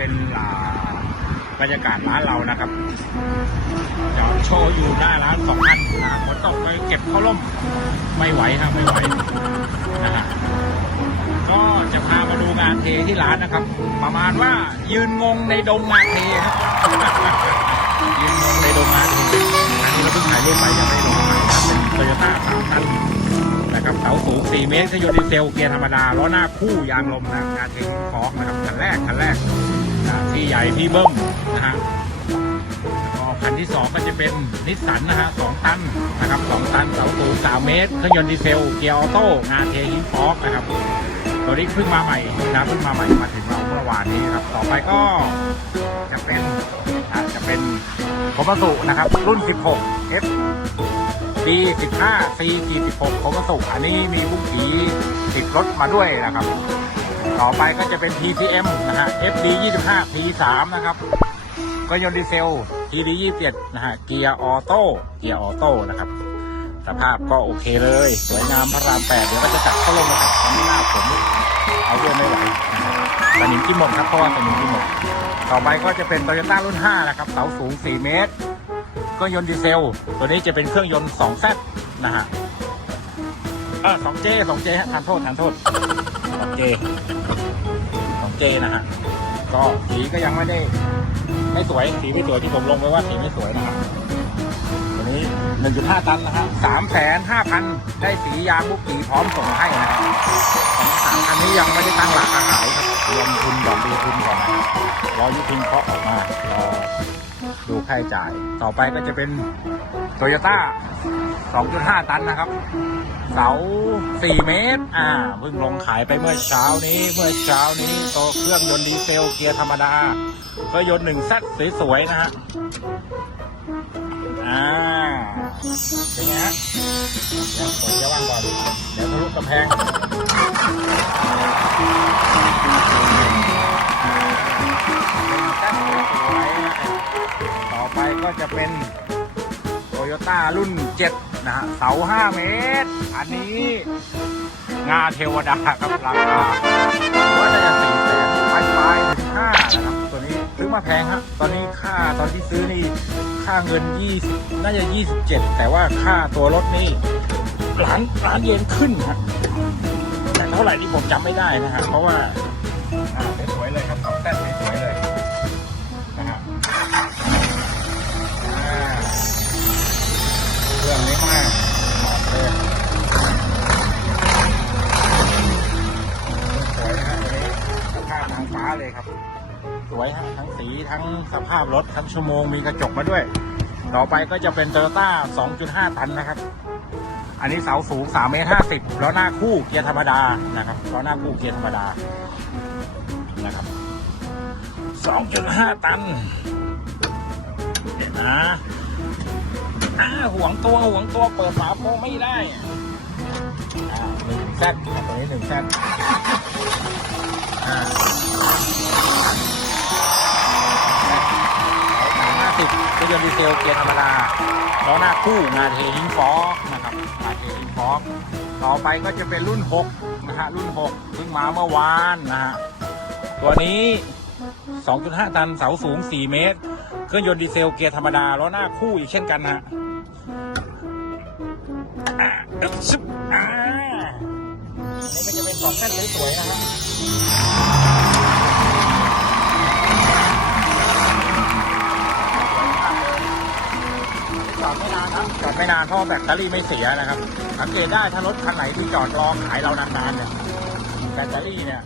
เป็นบรรยากาศร้านเรานะครับจอดโชว์อยู่หน้าร้านสองคันนะฝนตกไปเก็บเข้าร่มไม่ไหวครับไม่ไหวนะฮะก็จะพามาดูงานเทที่ร้านนะครับ ประมาณว่ายืนงงในดงงานเทครับยืนงงในดงงานเทอันนี้เราเพิ่งถ่ายรูปไปยังไม่ลงถ่ายนะเป็นโตโยต้าสามคันนะครับเสาสูง 4 เมตรเครื่องยนต์ดีเซลเกียร์ธรรมดาล้อหน้าคู่ยางลมนะงานเทคคอร์นะครับคันแรกคันแรก พี่ใหญ่พี่เบิ้มนะฮะคันที่ 2 ก็จะเป็นนิสสันนะฮะ2ตันนะครับ2ตันเสาสูง3เมตรเครื่องยนต์ดีเซลเกียร์ออโต้งานเทคิงคอร์นะครับตัวนี้เพิ่งมาใหม่นะเพิ่งมาใหม่มาถึงเราเมื่อวานนี้ครับ ต่อไปก็จะเป็นอาจะเป็นโคมาสุนะครับ รุ่น 16 F B 15 C 46ของกระสุอันนี้มีบุ้งผีติดรถมาด้วยนะครับ ต่อไปก็จะเป็น TCM นะฮะ FD 25 P 3 นะครับก็ยนต์ดีเซล TD 27นะฮะ เกียร์ออโต้ เกียร์ออโต้นะครับ สภาพก็โอเคเลย สวยงามพระรามแปดเดี๋ยวก็จะจัดเข้าลงนะครับตอนนี้หน้าผมเอาด้วยไม่ไหวนะครับสนิมกินหมดครับ เพราะว่าสนิมกินหมดต่อไปก็จะเป็นโตโยต้ารุ่น5นะครับ เสาสูง 4 เมตรเครื่องยนต์ดีเซล ตัวนี้จะเป็นเครื่องยนต์2แซนะฮะเออสองเจสองเจฮะทานโทษทานโทษ สองเจสองเจนะฮะก็สีก็ยังไม่ได้ ไม่สวยสีไม่สวยที่ผมลงไว้ว่าสีไม่สวยนะครับตัวนี้ 1.5 ตันนะฮะ3แสน5,000 ได้สียางบุกสีพร้อมส่งให้นะครับสามคันนี้ยังไม่ได้ตั้งหลักขายครับรวมทุนก่อนดูทุนก่อนนะครับรอยุพินเคาะออกมารอ ดูค่าใช้จ่าย ต่อไปก็จะเป็นโตโยต้า 2.5 ตันนะครับ เสา 4 เมตร อ่าเพิ่งลงขายไปเมื่อเช้านี้ เมื่อเช้านี้ตัวเครื่องยนต์ดีเซลเกียร์ธรรมดา ก็ยนต์หนึ่งแซดสวยๆนะฮะ อ่าเป็นไงฮะเดี๋ยวกดเดี๋ยววางก่อน เดี๋ยวทะลุกำแพง ก็จะเป็นโตโยต้ารุ่น 7 นะฮะ เสา 5 เมตร อันนี้งาเทวดาครับราคาว่าน่าจะสี่แสนปลายปลายถึงห้านะครับ ตัวนี้ซื้อมาแพงครับตอนนี้ค่าตอนที่ซื้อนี่ค่าเงิน 20 น่าจะ 27 แต่ว่าค่าตัวรถนี่ล้านล้านเยนขึ้นครับแต่เท่าไหร่ที่ผมจำไม่ได้นะฮะเพราะว่า เลยครับ สวยฮะทั้งสีทั้งสภาพรถทั้งชั่วโมงมีกระจกมาด้วย ต่อไปก็จะเป็นโตโยต้า 2.5 ตันนะครับ อันนี้เสาสูง3เมตร50ล้อหน้าคู่เกียร์ธรรมดานะครับล้อหน้าคู่เกียร์ธรรมดานะครับ 2.5 ตันเห็นนะอ่าห่วงตัวห่วงตัวเปิดฝาโปรงไม่ได้อ่าหนึ่งแซดตัวนี้หนึ่งแซด อ่าสามห้าสิบเครื่องยนต์ดีเซลเกียร์ธรรมดาล้อหน้าคู่งาเทลิงฟอกนะครับงาเทลิงฟอกต่อไปก็จะเป็นรุ่น 6 นะฮะ รุ่น 6 เพิ่งมาเมื่อวานนะฮะ ตัวนี้ 2.5 ตันเสาสูง 4 เมตร เครื่องยนต์ดีเซลเกียร์ธรรมดาล้อหน้าคู่อีกเช่นกันนะฮะ นี่ก็จะเส้นสวยๆนะครับจอดไม่นานครับจอดไม่นานเพราะแบตเตอรี่ไม่เสียนะครับสังเกตได้ถ้ารถคันไหนที่จอดรอขายเรานานๆเนี่ยแบตเตอรี่เนี่ย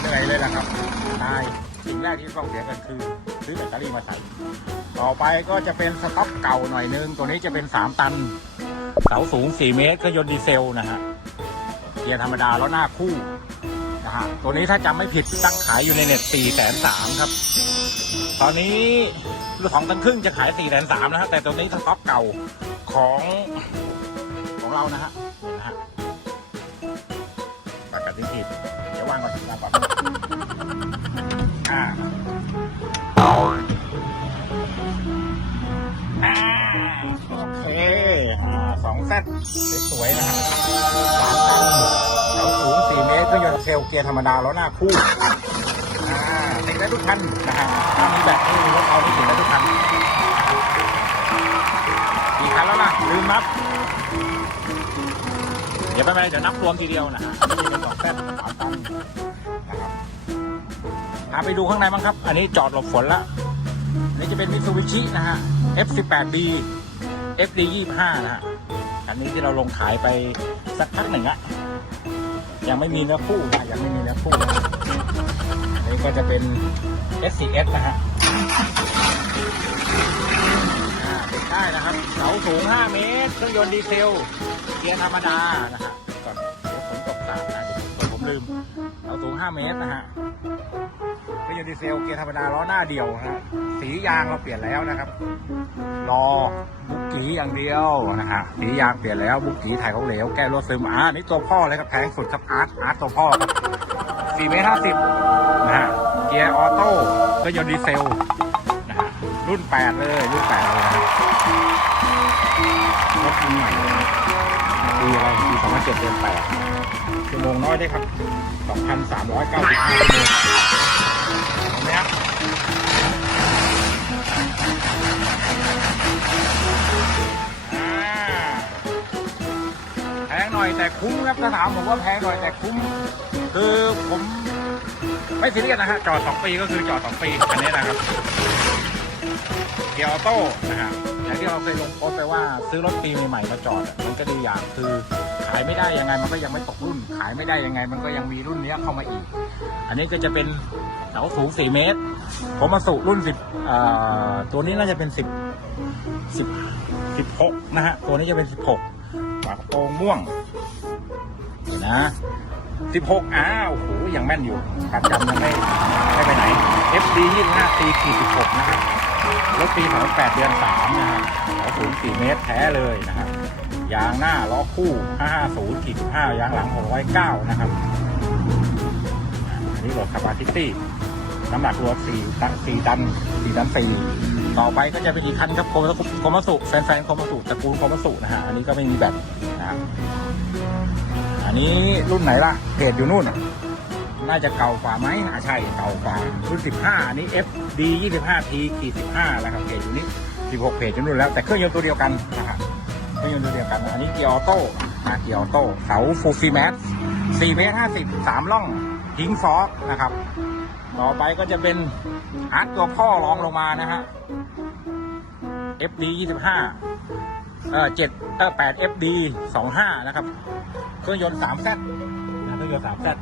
เหนื่อยเลยนะครับตายสิ่งแรกที่ต้องเสียกันคือซื้อแบตเตอรี่มาใส่ ต่อไปก็จะเป็นสต็อกเก่าหน่อยนึง ตัวนี้จะเป็น 3 ตัน เสาสูง 4 เมตรเครื่องยนต์ดีเซลนะฮะ เกียร์ธรรมดาแล้วหน้าคู่นะฮะตัวนี้ถ้าจำไม่ผิดตั้งขายอยู่ในเน็ต4 3 0 0 0ครับ ตอนนี้รุ่นสองตันครึ่งจะขาย4ี่แสนสามนะฮะแต่ตัวนี้สต็อกเก่าของของเรานะฮะนะฮะปากกาติผิดเดี๋ยววางก่อนวางก่อนอ่าโอเคอ่าสองเซตสวยๆนะฮะสามตัน เครื่องยนต์เซลเกียร์ธรรมดาแล้วหน้าคู่อ่าเทคโนได้ทุกคันนะฮะถ้ามีแบบนี้รถเขานี่ติดได้ทุกคันกี่คันแล้วนะลืมนับ เดี๋ยวไม่เป็นไรเดี๋ยวนับรวมทีเดียวนะฮะอันนี้เป็นสองแป้นสามตันนะครับพาไปดูข้างในบ้างครับ อันนี้จอดหลบฝนละอันนี้จะเป็นมิตซูบิชินะฮะ F18D FD 25 นะฮะ อันนี้ที่เราลงขายไปสักพักหนึ่งอะ ยังไม่มีเนื้อคู่นะยังไม่มีเนื้อคู่อันนี้ก็จะเป็น S4S นะฮะอ่าเป็นได้นะครับ เสาสูง 5 เมตร เครื่องยนต์ดีเซล เกียร์ธรรมดานะฮะก่อนเดี๋ยวฝนตกตานะเดี๋ยวผมลืม เสาสูง 5 เมตรนะฮะ เครื่องดีเซลเกียร์ธรรมดาล้อหน้าเดียวนะฮะสียางเราเปลี่ยนแล้วนะครับรอบุกกี้อย่างเดียวนะฮะสียางเปลี่ยนแล้วบุกกี้ถ่ายของเหลวแก้รั่วซึมอ่านี่ตัวพ่อเลยครับแพงสุดครับอาร์ตอาร์ตตัวพ่อสี่เมตรห้าสิบนะฮะเกียร์ออโต้เครื่องดีเซลนะฮะรุ่นแปดเลยรุ่นแปดเลยนะรถใหม่เลยนะปีอะไรปีสองพันเจ็ดเดือนแปดชั่วโมงน้อยได้ครับสองพันสามร้อยเก้าสิบห้าชั่วโมง นะครับแพงหน่อยแต่คุ้มครับถ้าถามผมว่าแพงหน่อยแต่คุ้ม คือผมไม่ซีเรียสนะฮะจอดสองปีก็คือจอดสองปีอันนี้นะครับ เกียร์ออโต้นะฮะอย่างที่เราเคยลงโพสต์ไปว่าซื้อรถปีใหม่ๆมาจอดอะมันก็ดีอย่างคือขายไม่ได้ยังไงมันก็ยังไม่ตกรุ่น ขายไม่ได้ยังไง มันก็ยังมีรุ่นเนี้ยเข้ามาอีก อันนี้ก็จะเป็นเสาสูง 4 เมตร ผมมาสู่รุ่น 10อ่าตัวนี้น่าจะเป็น 10 10 16 นะฮะ ตัวนี้จะเป็น 16ฝากระโปรงม่วงเดี๋ยวนะ 16 อ้าวโอ้โหยังแม่นอยู่การจำยังไม่ไม่ไปไหน FD 25 C ขีด16นะครับ รถปี2008เดือน3นะฮะเสาสูง4เมตรแท้เลยนะครับยางหน้าล้อคู่550ขีด15ยางหลัง609นะครับ อันนี้รถคาบาติตี้น้ำหนักรวม4ตัน4ตัน4ตัน4ต่อไปก็จะเป็นอีกคันครับโคมโคมาสุแฟนๆโคมาสุตระกูลโคมาสุนะฮะ อันนี้ก็ไม่มีแบบนะฮะอันนี้รุ่นไหนล่ะเพจอยู่นู่น น่าจะเก่ากว่าไหมอ่าใช่เก่ากว่ารุ่น15 อันนี้ FD 25 T ขีด15แล้วครับเพจอยู่นี่16 เพจอยู่นู่นแล้วแต่เครื่องยนต์ตัวเดียวกันนะครับเครื่องยนต์ตัวเดียวกัน อันนี้เกียร์ออโต้นะเกียร์ออโต้เสาฟูฟีแมส4เมตร50 3ล่องทิ้งซอกนะครับ ต่อไปก็จะเป็นอาร์ตตัวพ่อรองลงมานะฮะ FD 25เอ่อ7เอ่อ8 FD 25 นะครับ เครื่องยนต์3แซดเครื่องยนต์3แซด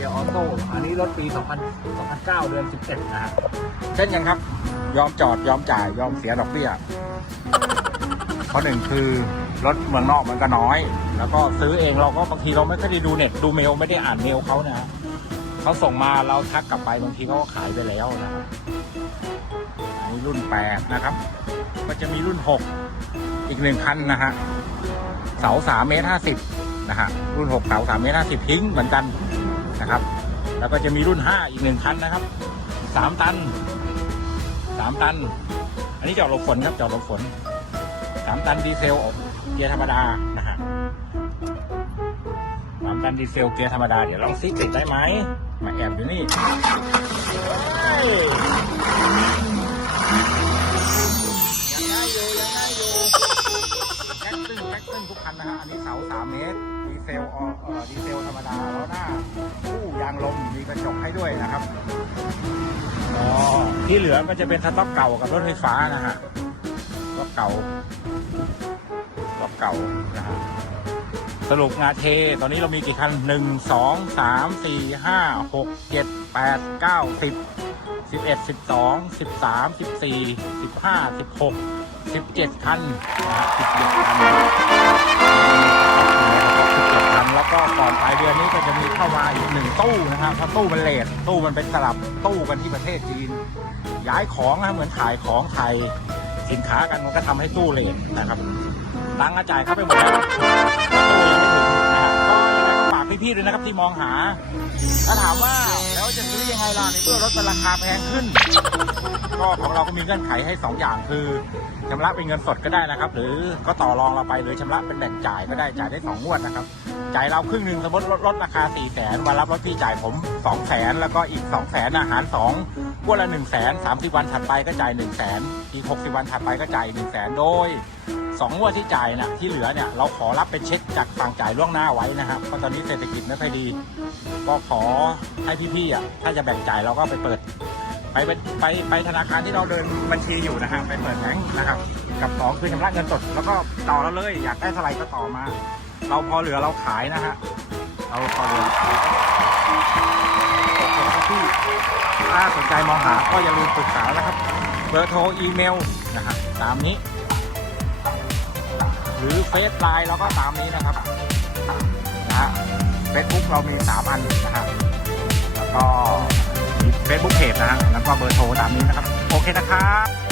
กียร์ออโต้อันนี้รถปี 2000 2009 เดือน 11 นะเช่นกันครับ ยอมจอดยอมจ่ายยอมเสียดอกเบี้ยเพราะหนึ่งคือรถเมืองนอกมันก็น้อย แล้วก็ซื้อเองเราก็บางทีเราไม่ค่อยได้ดูเน็ตดูเมลไม่ได้อ่านเมลเขานะเขาส่งมาเราทักกลับไปบางทีเขาก็ขายไปแล้วนะครับอันนี้รุ่นแปดนะครับ ก็จะมีรุ่นหกอีกหนึ่งคันนะฮะเสาสามเมตรห้าสิบนะฮะรุ่นหกเสาสามเมตรห้าสิบทิ้งเหมือนกัน นะครับ แล้วก็จะมีรุ่น 5 อีกหนึ่งคันนะครับสามตันสามตัน อันนี้จอดหลบฝนครับจอดหลบฝนสามตันดีเซลเกียร์ธรรมดานะฮะสามตันดีเซลเกียร์ธรรมดา เดี๋ยวลองซิติดได้ไหมมาแอบอยู่นี่ เหลือก็จะเป็นสต็อกเก่ากับรถไฟฟ้านะฮะรถเก่ารถเก่านะฮะสรุปงาเท ตอนนี้เรามีกี่คันหนึ่งสองสามสี่ห้าหกเจ็ดแปดเก้าสิบสิบเอ็ดสิบสองสิบสามสิบสี่สิบห้าสิบหกสิบเจ็ดคันนะฮะสิบเจ็ดคันสิบเจ็ดคัน แล้วก็ก่อนปลายเดือนนี้ก็จะมีเข้ามาอีกหนึ่งตู้นะฮะเพราะตู้มันเลทตู้มันเป็นสลับตู้กันที่ประเทศจีน ย้ายของนะเหมือนขายของไทยสินค้ากันมันก็ทำให้ตู้เลทนะครับตังค์กระจ่ายเข้าไปหมดแล้วตู้ยังไม่ถึงนะฮะก็ยังไงก็ฝากพี่ๆด้วยนะครับที่มองหาถ้าถามว่าแล้วจะซื้อยังไงล่ะในเมื่อรถมันราคาแพงขึ้นก็ของเราก็มีเงื่อนไขให้ 2 อย่างคือชำระเป็นเงินสดก็ได้นะครับ หรือก็ต่อรองเราไปหรือชำระเป็นแบ่งจ่ายก็ได้จ่ายได้สองงวดนะครับจ่ายเราครึ่งหนึ่งสมมติลดลดราคา4ี่แสนมารับรถที่จ่ายผม2องแสนแล้วก็อีก2องแสนอาหาร2ง วดละ1นึ่งแสนสามสิบวันถัดไปก็จ่าย1นึ่งแสนอีก 60 วันถัดไปก็จ่าย1นึ่งแสนโดยสองวดที่จ่ายน่ะที่เหลือเนี่ยเราขอรับเป็นเช็คจากฝั่งจ่ายล่วงหน้าไว้นะครับเพราะตอนนี้เศรษฐกิจไม่ค่อยดี ก็ขอให้พี่ๆอะถ้าจะแบ่งจ่ายเราก็ไปเปิด ไปไปไปไปธนาคารที่เราเดินบัญชีอยู่นะฮะไปเปิดแบงค์นะครับ กับสองคือชำระเงินสดแล้วก็ต่อเราเลย อยากได้เท่าไหร่ก็ต่อมา เราพอเหลือเราขายนะฮะ เราพอเหลือโอเคครับพี่ถ้าสนใจมองหาก็อย่าลืมปรึกษานะครับ เบอร์โทรอีเมลนะฮะตามนี้ หรือเฟซไลน์เราก็ตามนี้นะครับนะฮะเฟซบุ๊กเรามีสามอันนะฮะแล้วก็มีเฟซบุ๊กเพจนะฮะแล้วก็เบอร์โทรตามนี้นะครับ โอเคนะครับ